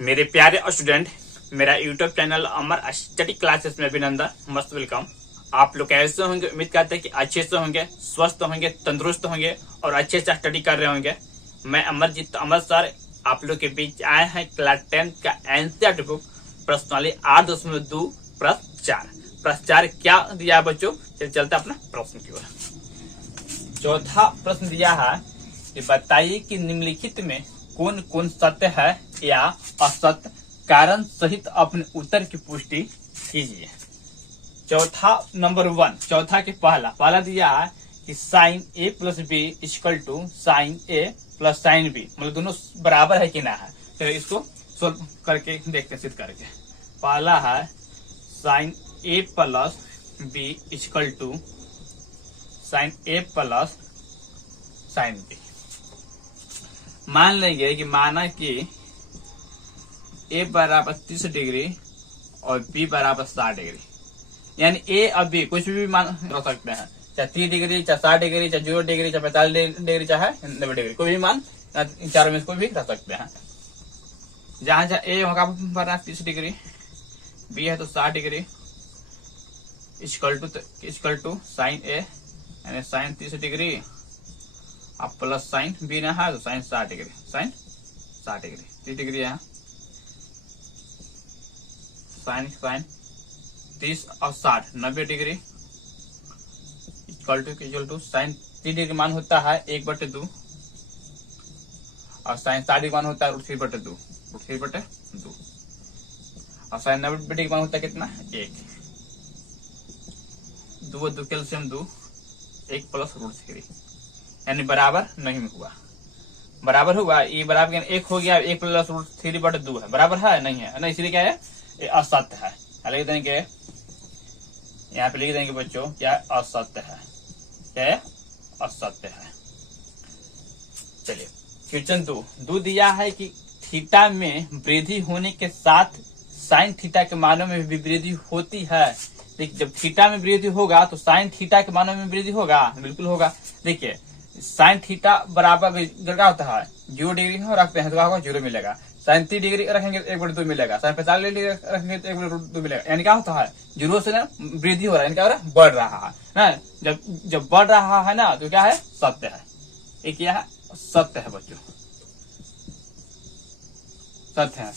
मेरे प्यारे स्टूडेंट, मेरा यूट्यूब चैनल अमर स्टडी क्लासेस में अभिनंदन, मस्त वेलकम। आप लोग कैसे होंगे? उम्मीद करते हैं कि अच्छे से होंगे, स्वस्थ होंगे, तंदुरुस्त होंगे और अच्छे से स्टडी कर रहे होंगे। मैं अमरजीत अमर सर आप लोग के बीच आए हैं क्लास 10 का एनसीईआरटी बुक प्रश्नावली 8.2 प्रश्न 4। प्रश्न 4 क्या दिया है बच्चों? चलते अपना प्रश्न की ओर। चौथा प्रश्न दिया है कि बताइए कि निम्नलिखित में कौन कौन सत्य है या असत्य, कारण सहित अपने उत्तर की पुष्टि कीजिए। चौथा नंबर 1, चौथा के पहला दिया है कि sine A plus B equal to sine A plus sine B, मतलब दोनों बराबर है कि ना है। चलिए इसको सोल्व करके देखते हैं, सिद्ध करके। पहला है sine A plus B equal to sine A plus sine B. मान लेंगे कि माना कि ए बराबर 30 डिग्री और बी बराबर 60 डिग्री, यानी ए और बी कुछ भी मान रख सकते हैं, चाहे 30 डिग्री, चाहे 60 डिग्री, चाहे 0 डिग्री, चाहे 45 डिग्री, चाहे 90 डिग्री, कोई भी मान चारों में कोई भी रख सकते हैं। जहां जहां ए होगा बना 30 डिग्री, बी है तो 60 degree, equal to sine A यानी साइन 30 डिग्री अब प्लस साइन बी ना है तो sine 60 degree, sine 60 degree, 30 degree है साइन 30 और 60 90 degree equal to sine 30 degree मान होता है 1/2 और साइन 60 डिग्री मान होता है √3/2 और साइन 90 डिग्री मान होता है कितना? 1 2 कैल्शियम 2 1 प्लस √3, यानी बराबर नहीं हुआ। बराबर हुआ, ये बराबर 1 हो गया, 1 प्लस √3/2 है, बराबर है नहीं है ना, इसलिए क्या है? ये असत्य है। लिख देंगे यहाँ पे, लिख देंगे बच्चों क्या असत्य है, क्या है? असत्य है। चलिए क्वेश्चन 2 दिया है कि थीटा में वृद्धि होने के साथ साइन थीटा के मानों में भी वृद्धि होती है। देखिए जब थीटा में वृद्धि होगा तो साइन थीटा के मानों में वृद्धि होगा, बिल्कुल होगा। देखिए साइन थीटा बराबर क्या होता है? 0 डिग्री रखते हैं तो क्या होगा? 0 मिलेगा। साइन 30 डिग्री रखेंगे तो 1/2 मिलेगा। साइन 45 डिग्री रखेंगे तो 1/2 मिलेगा। यानी क्या होता है? 0 से ना वृद्धि हो रहा है, क्या हो रहा है? बढ़ रहा है ना। जब बढ़ रहा है ना तो क्या है? सत्य है। ये क्या है? सत्य है बच्चों, सत्य है।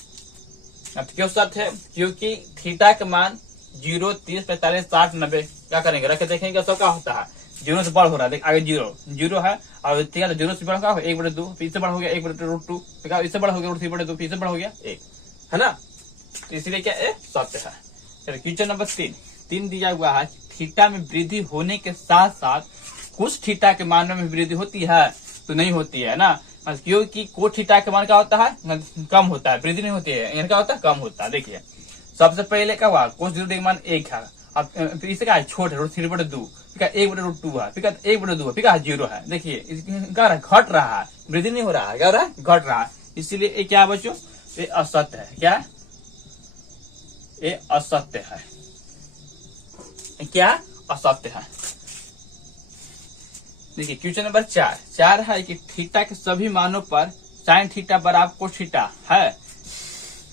अब क्यों सत्य है? क्योंकि थीटा के मान 0 30 45 60 90 क्या करेंगे? रख के देखेंगे सब क्या होता है? 0 से बढ़ हो रहा है। देख आगे 0 है और 0 से बढ़ का 1/2, फिर से बढ़ हो गया 1/√2, इससे बढ़ हो गया √3/2, फिर से बढ़ हो गया 1, है ना। तो इसलिए क्या है? सत्य है। चलिए क्वेश्चन नंबर 3 दिया हुआ है थीटा में वृद्धि होने के साथ साथ कुछ थीटा के मानों में वृद्धि होती है तो नहीं होती है ना, क्योंकि कोट थीटा के मान क्या होता है? कम होता है, वृद्धि नहीं होती है। यानी क्या होता है? कम होता है। देखिए सबसे पहले क्या हुआ? कोस 0 मान 1 है, अब फिर इसे क्या है? छोटे √3/2, फिर 1/2 है, फिर 1/2 है, फिर 0 है। देखिए क्या रहा है? घट रहा है, वृद्धि नहीं हो रहा है, क्या हो रहा है? घट रहा है। इसीलिए ये क्या बच्चों? ये असत्य है। क्या? ये असत्य है। क्या? असत्य है। देखिए क्वेश्चन नंबर 4 है कि थीटा के सभी मानों पर साइन थीटा बराबर कोस थीटा है।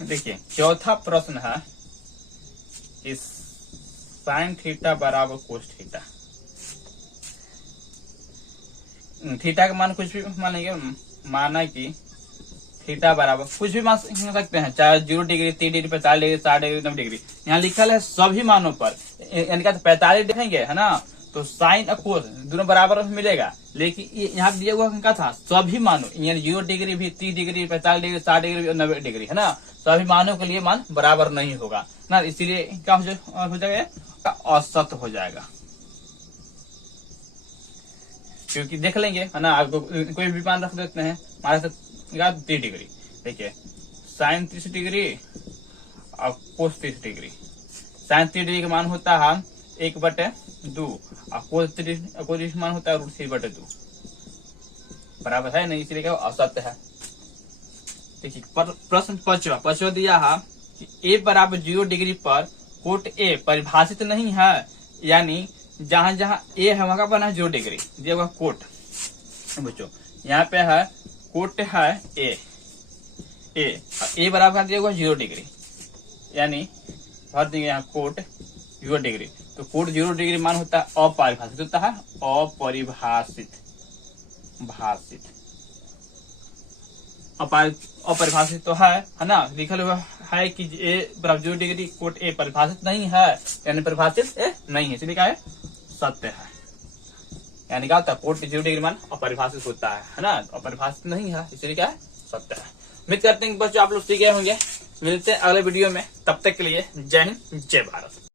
देखिए चौथा प्रश्न है कि साइन थीटा बराबर कोस थीटा। थीटा का मान कुछ भी मानेंगे, माना कि थीटा बराबर कुछ भी मान सकते हैं, चाहे 0 degree 30 degree 45 degree 60 degree 90 degree. यहाँ लिखा है सभी मानों पर, यानी क्या? 45 देखेंगे है ना, तो साइन और कोस दोनों बराबर मिलेगा। लेकिन यहाँ दिया हुआ क्या था? सभी मानों, यानी 0 डिग्री भी 30 डिग्री 45 डिग्री 60 डिग्री और 90 डिग्री, है ना। सभी मानों के लिए मान बराबर नहीं होगा ना, इसीलिए क्या हो जाएगा? असत्य हो जाएगा। क्योंकि देख लेंगे है ना, आपको कोई भी मान रख देते हैं, हमारे साथ 30 डिग्री। देखिए साइन 30 डिग्री और कोस 30 डिग्री। साइन 30 डिग्री का मान होता है 1/2 और कोस 30 मान होता है √3/2, बराबर है नहीं, इसलिए क्या? असत्य है। देखिए प्रश्न 5 दिया है कि ए बराबर 0 डिग्री पर कोट ए परिभाषित नहीं है, यानी जहां जहां ए है वहां का बना है 0 डिग्री दिया हुआ कोट। बच्चों यहाँ पे है कोट है ए, ए बराबर कर दिया होगा 0 डिग्री, यानी भर देंगे यहाँ कोट 0 डिग्री। तो कोट 0 डिग्री मान होता है अपरिभाषित, होता है अपरिभाषित, अपरिभाषित तो है ना, लिखल हुआ है कि ए बराबर 0 डिग्री, कोट ए परिभाषित नहीं है, यानी परिभाषित ए नहीं है, इसलिए क्या है, सत्य है। यानी क्या होता है, कोट 0 डिग्री मान अपरिभाषित होता है ना, अपरिभाषित नहीं है, इसलिए क्या है, सत्य है। उम्मीद करते हैं कि बच्चों आप लोग सीख गए होंगे। मिलते हैं अगले वीडियो में, तब तक के लिए जय हिंद जय भारत।